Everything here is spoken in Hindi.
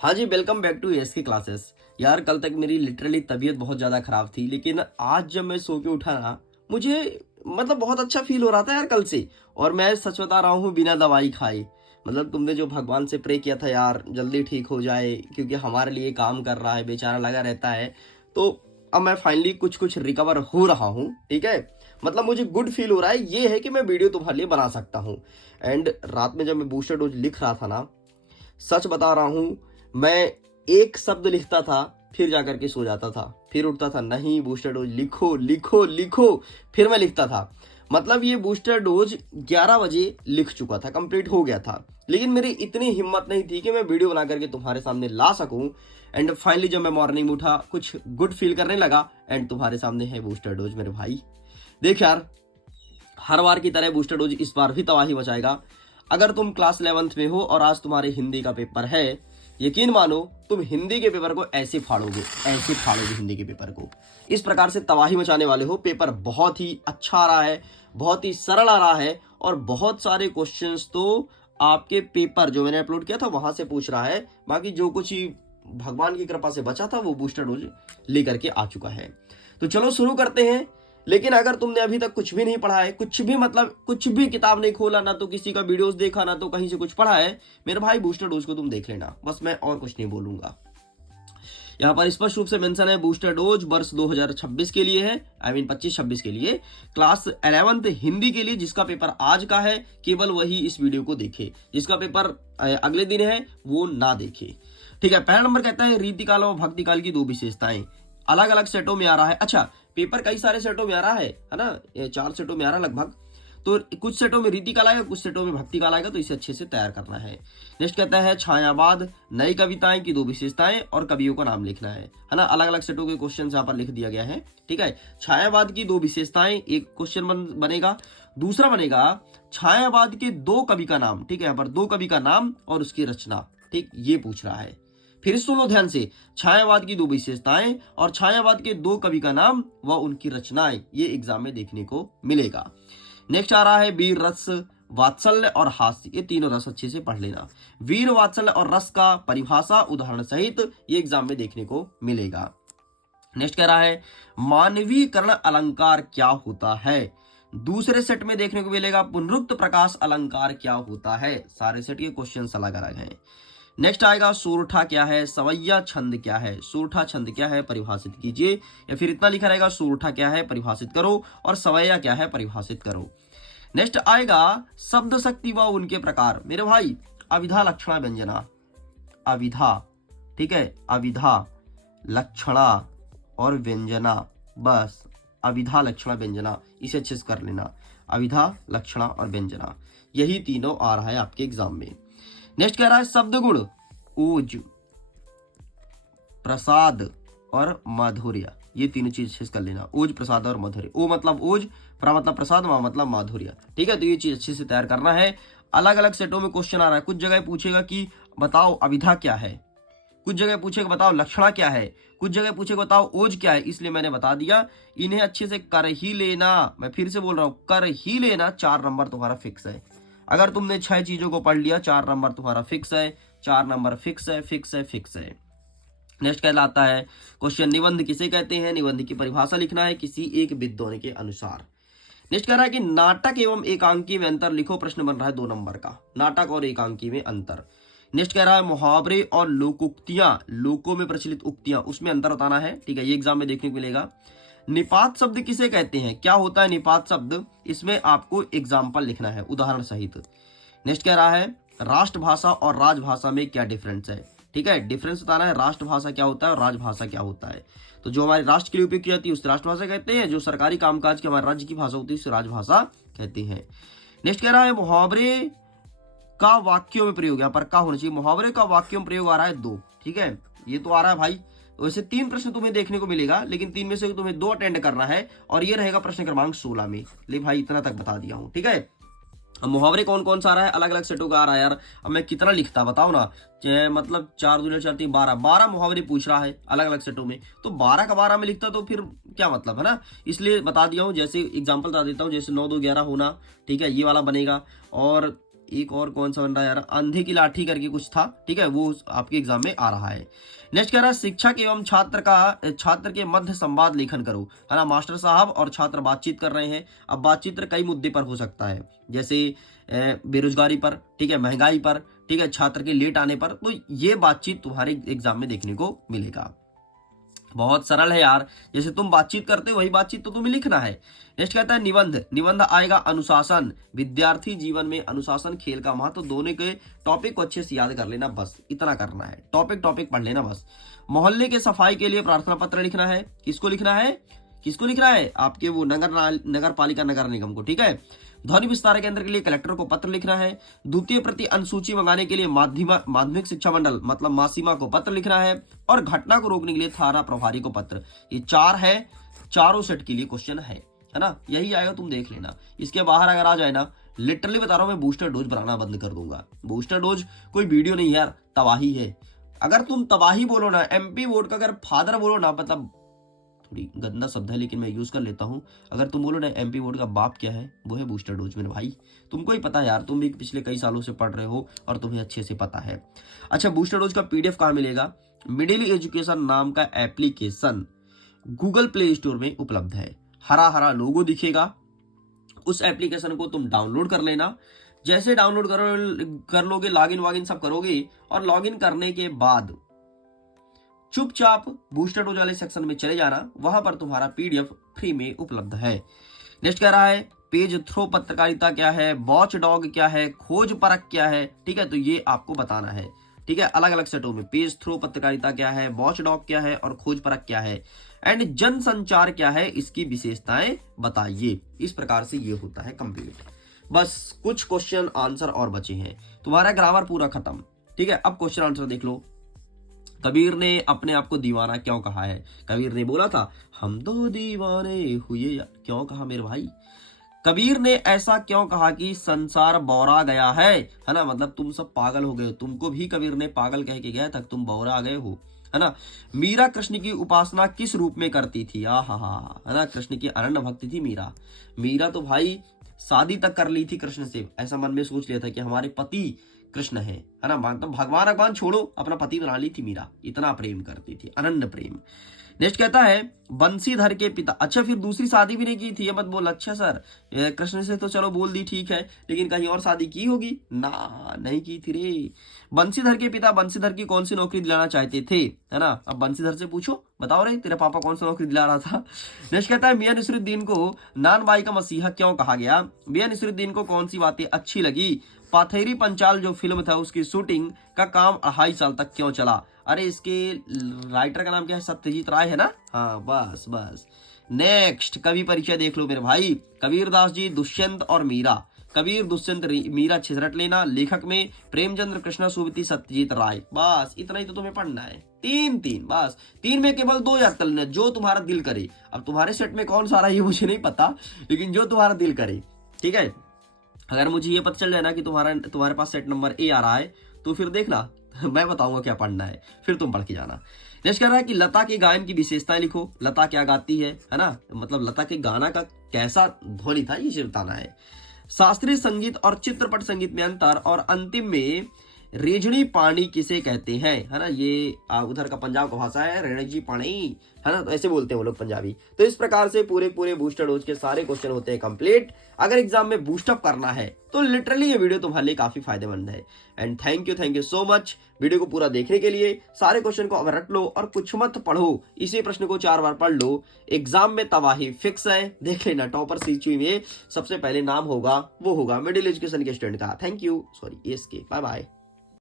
हाँ जी, वेलकम बैक टू एएस की क्लासेस। यार कल तक मेरी लिटरली तबीयत बहुत ज़्यादा ख़राब थी, लेकिन आज जब मैं सो के उठा ना, मुझे मतलब बहुत अच्छा फ़ील हो रहा था यार कल से। और मैं सच बता रहा हूँ बिना दवाई खाए। मतलब तुमने जो भगवान से प्रे किया था यार जल्दी ठीक हो जाए, क्योंकि हमारे लिए काम कर रहा है, बेचारा लगा रहता है। तो अब मैं फाइनली कुछ रिकवर हो रहा हूँ, ठीक है। मतलब मुझे गुड फील हो रहा है, ये है कि मैं वीडियो तुम्हारे लिए बना सकता हूँ। एंड रात में जब मैं बूस्टर डोज लिख रहा था ना, सच बता रहा हूं, मैं एक शब्द लिखता था, फिर जाकर के सो जाता था, फिर उठता था, नहीं बूस्टर डोज लिखो लिखो लिखो, फिर मैं लिखता था। मतलब ये बूस्टर डोज 11 बजे लिख चुका था, कंप्लीट हो गया था। लेकिन मेरी इतनी हिम्मत नहीं थी कि मैं वीडियो बना करके तुम्हारे सामने ला सकूं। एंड फाइनली जब मैं मॉर्निंग में उठा, कुछ गुड फील करने लगा, एंड तुम्हारे सामने है बूस्टर डोज मेरे भाई। देख यार, हर बार की तरह बूस्टर डोज इस बार भी तबाही मचाएगा। अगर तुम क्लास 11th में हो और आज तुम्हारे हिंदी का पेपर है, यकीन मानो तुम हिंदी के पेपर को ऐसे फाड़ोगे, ऐसे फाड़ोगे हिंदी के पेपर को। इस प्रकार से तबाही मचाने वाले हो। पेपर बहुत ही अच्छा आ रहा है, बहुत ही सरल आ रहा है, और बहुत सारे क्वेश्चंस तो आपके पेपर जो मैंने अपलोड किया था वहां से पूछ रहा है। बाकी जो कुछ ही भगवान की कृपा से बचा था वो बूस्टर डोज लेकर के आ चुका है। तो चलो शुरू करते हैं। लेकिन अगर तुमने अभी तक कुछ भी नहीं पढ़ा है, कुछ भी मतलब कुछ भी किताब नहीं खोला, ना तो किसी का वीडियोस देखा, ना तो कहीं से कुछ पढ़ा है, मेरे भाई बूस्टर डोज को तुम देख लेना, बस मैं और कुछ नहीं बोलूंगा। यहाँ पर स्पष्ट रूप से मेंशन है बूस्टर डोज वर्ष 2026 के लिए है, आई मीन 25-26 के लिए, क्लास 11th हिंदी के लिए। जिसका पेपर आज का है केवल वही इस वीडियो को देखे, जिसका पेपर अगले दिन है वो ना देखे, ठीक है। पहला नंबर कहता है रीतिकाल और भक्तिकाल की दो विशेषताएं। अलग अलग सेटों में आ रहा है। अच्छा, पेपर कई सारे सेटों में आ रहा है ना, ये 4 सेटों में आ रहा है लगभग। तो कुछ सेटों में रीति काल आएगा, कुछ सेटों में भक्ति काल आएगा, तो इसे अच्छे से तैयार करना है। नेक्स्ट कहता है छायावाद, नई कविताएं की दो विशेषताएं और कवियों का नाम लिखना है ना। अलग अलग सेटों के क्वेश्चन यहाँ पर लिख दिया गया है, ठीक है। छायावाद की दो विशेषताएं, एक क्वेश्चन बनेगा। दूसरा बनेगा छायावाद के दो कवि का नाम, ठीक है। यहाँ पर दो कवि का नाम और उसकी रचना, ठीक, ये पूछ रहा है। फिर सुनो ध्यान से, छायावाद की दो विशेषताएं और छायावाद के दो कवि का नाम व उनकी रचनाएं, ये एग्जाम में देखने को मिलेगा। नेक्स्ट आ रहा है वीर रस, वात्सल्य और हास्य, ये तीनों रस अच्छे से पढ़ लेना। वीर, वात्सल्य और रस का परिभाषा उदाहरण सहित ये एग्जाम में देखने को मिलेगा। नेक्स्ट कह रहा है मानवीकरण अलंकार क्या होता है। दूसरे सेट में देखने को मिलेगा पुनरुक्त प्रकाश अलंकार क्या होता है। सारे सेट के क्वेश्चन अलग अलग हैं। नेक्स्ट आएगा सोरठा क्या है, सवैया छंद क्या है। सोरठा छंद क्या है परिभाषित कीजिए, या फिर इतना लिखा रहेगा सोरठा क्या है परिभाषित करो और सवैया क्या है परिभाषित करो। नेक्स्ट आएगा शब्द शक्ति व उनके प्रकार। मेरे भाई अविधा लक्षणा व्यंजना, अविधा, ठीक है, अविधा लक्षणा और व्यंजना, बस अविधा लक्षणा व्यंजना, इसे अच्छे से कर लेना। अविधा लक्षणा और व्यंजना, यही तीनों आ रहा है आपके एग्जाम में। नेक्स्ट कह रहा है शब्द गुण, ओज, प्रसाद और माधुर्य, ये तीनों चीज अच्छे से कर लेना। ओज, प्रसाद और माधुर्य। ओ मतलब ओज, प्रा मतलब प्रसाद, मा मतलब माधुर्य, ठीक है। तो ये चीज अच्छे से तैयार करना है। अलग अलग सेटों में क्वेश्चन आ रहा है। कुछ जगह पूछेगा कि बताओ अविधा क्या है, कुछ जगह पूछेगा बताओ लक्षणा क्या है, कुछ जगह पूछेगा बताओ ओज क्या है। इसलिए मैंने बता दिया, इन्हें अच्छे से कर ही लेना। मैं फिर से बोल रहा हूं, कर ही लेना। 4 नंबर तुम्हारा फिक्स है। अगर तुमने 6 चीजों को पढ़ लिया, 4 नंबर तुम्हारा फिक्स है। 4 नंबर फिक्स है, फिक्स है, फिक्स है। नेक्स्ट कहलाता है क्वेश्चन निबंध किसे कहते हैं। निबंध की परिभाषा लिखना है किसी एक विद्वान के अनुसार। नेक्स्ट कह रहा है कि नाटक एवं एकांकी में अंतर लिखो। प्रश्न बन रहा है 2 नंबर का, नाटक और एकांकी में अंतर। नेक्स्ट कह रहा है मुहावरे और लोकोक्तियां, लोकों में प्रचलित उक्तियां, उसमें अंतर बताना है, ठीक है। ये एग्जाम में देखने को मिलेगा। निपात शब्द किसे कहते हैं, क्या होता है निपात शब्द, इसमें आपको एग्जाम्पल लिखना है उदाहरण सहित। नेक्स्ट कह रहा है राष्ट्रभाषा और राजभाषा में क्या डिफरेंस है, ठीक है। डिफरेंस बताना है, राष्ट्रभाषा क्या होता है और राजभाषा क्या होता है। तो जो हमारे राष्ट्र के लिए उपयोग की जाती है उसे राष्ट्रभाषा कहते हैं, जो सरकारी कामकाज की हमारे राज्य की भाषा होती है उसे राजभाषा कहते हैं। नेक्स्ट कह रहा है मुहावरे का वाक्यों में प्रयोग, यहाँ पर का होना चाहिए, मुहावरे का वाक्यों में प्रयोग आ रहा है 2, ठीक है। ये तो आ रहा है भाई। वैसे 3 प्रश्न तुम्हें देखने को मिलेगा, लेकिन 3 में से तुम्हें 2 अटेंड करना है, और ये रहेगा प्रश्न क्रमांक 16 में। ले भाई इतना तक बता दिया हूं, ठीक है। अब मुहावरे कौन कौन सा आ रहा है, अलग अलग सेटों का आ रहा है यार। अब मैं कितना लिखता बताओ ना, मतलब 4 दूनी 4 3 12 मुहावरे पूछ रहा है अलग अलग सेटों में, तो 12 का 12 में लिखता तो फिर क्या मतलब है ना। इसलिए बता दिया हूँ, जैसे एग्जाम्पल बता देता हूँ, जैसे 9 2 11 होना, ठीक है, ये वाला बनेगा। और एक और कौन सा बन रहा है यार, अंधे की लाठी करके कुछ था, ठीक है, वो आपके एग्जाम में आ रहा है। नेक्स्ट कह रहा है शिक्षक एवं छात्र के मध्य संवाद लेखन करो, है ना। मास्टर साहब और छात्र बातचीत कर रहे हैं। अब बातचीत कई मुद्दे पर हो सकता है, जैसे बेरोजगारी पर, ठीक है, महंगाई पर, ठीक है, छात्र के लेट आने पर। तो ये बातचीत तुम्हारे एग्जाम में देखने को मिलेगा। बहुत सरल है यार, जैसे तुम बातचीत करते हो वही बातचीत तो तुम्हें लिखना है। नेक्स्ट कहता है निबंध। निबंध आएगा अनुशासन, विद्यार्थी जीवन में अनुशासन, खेल का महत्व, दोनों के टॉपिक को अच्छे से याद कर लेना, बस इतना करना है, टॉपिक पढ़ लेना बस। मोहल्ले के सफाई के लिए प्रार्थना पत्र लिखना है। किसको लिखना है, किसको लिखना है, आपके वो नगर पालिका नगर निगम को, ठीक है। ध्वनि विस्तार केंद्र के लिए कलेक्टर को पत्र लिखना है। द्वितीय प्रति अनुसूची मंगाने के लिए माध्यमिक शिक्षा मंडल मतलब मासीमा को पत्र लिखना है। और घटना को रोकने के लिए थाना प्रभारी को पत्र। ये 4 है, चारों सेट के लिए क्वेश्चन है ना। यही आएगा, तुम देख लेना। इसके बाहर अगर आ जाए ना, लिटरली बता रहा हूं मैं, बूस्टर डोज बनाना बंद कर दूंगा। बूस्टर डोज कोई वीडियो नहीं यार, तबाही है। अगर तुम तबाही बोलो ना, एमपी बोर्ड का अगर फादर बोलो ना, मतलब थोड़ी गंदा शब्द है लेकिन मैं यूज कर लेता हूं। अगर तुम बोलो ना एमपी बोर्ड का बाप क्या है, वो है बूस्टर डोज मेरे भाई। तुमको ही पता है यार, तुम भी पिछले कई सालों से पढ़ रहे हो और तुम्हें अच्छे से पता है। अच्छा, बूस्टर डोज का पीडीएफ कहां मिलेगा? मिडिल एजुकेशन नाम का एप्लीकेशन गूगल प्ले स्टोर में उपलब्ध है। हरा हरा लोगो दिखेगा, उस एप्लीकेशन को तुम डाउनलोड कर लेना। जैसे डाउनलोड कर लोगे, लॉगिन वागिन सब करोगे, और लॉगिन करने के बाद चुपचाप बूस्टर डोज वाले सेक्शन में चले जाना, वहां पर तुम्हारा पीडीएफ फ्री में उपलब्ध है। नेक्स्ट कह रहा है पेज थ्रो पत्रकारिता क्या है, वॉच डॉग क्या है, खोज परख क्या है, ठीक है, तो ये आपको बताना है, ठीक है, अलग अलग सेटों में। पेज थ्रो पत्रकारिता क्या है, वॉच डॉग क्या है और खोज परख क्या है, एंड जनसंचार क्या है, इसकी विशेषताएं बताइए। इस प्रकार से ये होता है कंप्लीट। बस कुछ क्वेश्चन आंसर और बचे हैं, तुम्हारा ग्रामर पूरा खत्म, ठीक है। अब क्वेश्चन आंसर देख लो। कबीर ने अपने आप को दीवाना क्यों कहा है? कबीर ने बोला था हम तो दीवाने हुए, क्यों कहा मेरे भाई? कबीर ने ऐसा क्यों कहा कि संसार बौरा गया है ना, मतलब तुम सब पागल हो गए हो। तुमको भी कबीर ने पागल कह के गया तक तुम बौरा गए हो, है ना। मीरा कृष्ण की उपासना किस रूप में करती थी? हा, है ना, कृष्ण की अनन्य भक्ति थी मीरा। मीरा तो भाई शादी तक कर ली थी कृष्ण से, ऐसा मन में सोच लिया था कि हमारे पति कृष्ण है ना, मतलब भगवान छोड़ो, अपना पति बना ली थी मीरा, इतना प्रेम करती थी, अनन्य प्रेम। नेक्स्ट कहता है बंसीधर के पिता। अच्छा, फिर दूसरी शादी भी नहीं की थी, ये मत बोल। अच्छा सर, कृष्ण से तो चलो बोल दी, ठीक है, लेकिन कहीं और शादी की होगी ना? नहीं की थी रे। बंसीधर के पिता बंसीधर की कौन सी नौकरी दिलाना चाहते थे, है ना। अब बंसीधर से पूछो, बताओ रे तेरे पापा कौन सा नौकरी दिला रहा था। नेक्स्ट कहता है मियां नसीरुद्दीन को नानबाई का मसीहा क्यों कहा गया? मियां नसीरुद्दीन को कौन सी बातें अच्छी लगी? पाथेरी पंचाल जो फिल्म था उसकी शूटिंग का काम 2.5 साल तक क्यों चला? अरे इसके राइटर का नाम क्या है? सत्यजीत राय है ना। हाँ, बस। नेक्स्ट कवि परिचय देख लो मेरे भाई। कबीरदास जी, दुष्यंत और मीरा। कबीर, दुष्यंत, मीरा छिसरट लेना। लेखक में प्रेमचंद्र, कृष्णा सुवती, सत्यजीत राय। बस इतना ही तो तुम्हें पढ़ना है। 3 बस 3 में केवल 2 याद कर लेना, जो तुम्हारा दिल करे। अब तुम्हारे सेट में कौन सा रहा है ये मुझे नहीं पता, लेकिन जो तुम्हारा दिल करे, ठीक है। अगर मुझे ये पता चल जाए ना कि तुम्हारे पास सेट नंबर ए आ रहा है, तो फिर देखना मैं बताऊंगा क्या पढ़ना है, फिर तुम पढ़ के जाना। नेक्स्ट कह रहा है कि लता के गायन की विशेषताएं लिखो। लता क्या गाती है ना, मतलब लता के गाना का कैसा ध्वनि था ये बताना है। शास्त्रीय संगीत और चित्रपट संगीत में अंतर, और अंतिम में रेजड़ी पानी किसे कहते हैं, है ना। ये उधर का पंजाब का भाषा है, रेणजी पानी, है ना, तो ऐसे बोलते हैं वो लोग पंजाबी। तो इस प्रकार से पूरे बूस्टर डोज के सारे क्वेश्चन होते हैं कंप्लीट। अगर एग्जाम में बूस्टअप करना है तो लिटरली ये वीडियो तुम्हारे लिए काफी फायदेमंद है। And thank you so much video को पूरा देखने के लिए। सारे क्वेश्चन को अब रट लो और कुछ मत पढ़ो, इसी प्रश्न को 4 बार पढ़ लो। एग्जाम में तबाही फिक्स है, देख लेना। टॉपर सीचुई में सबसे पहले नाम होगा वो होगा मिडिल एजुकेशन के स्टूडेंट का। Thank you, sorry, SK. Bye bye.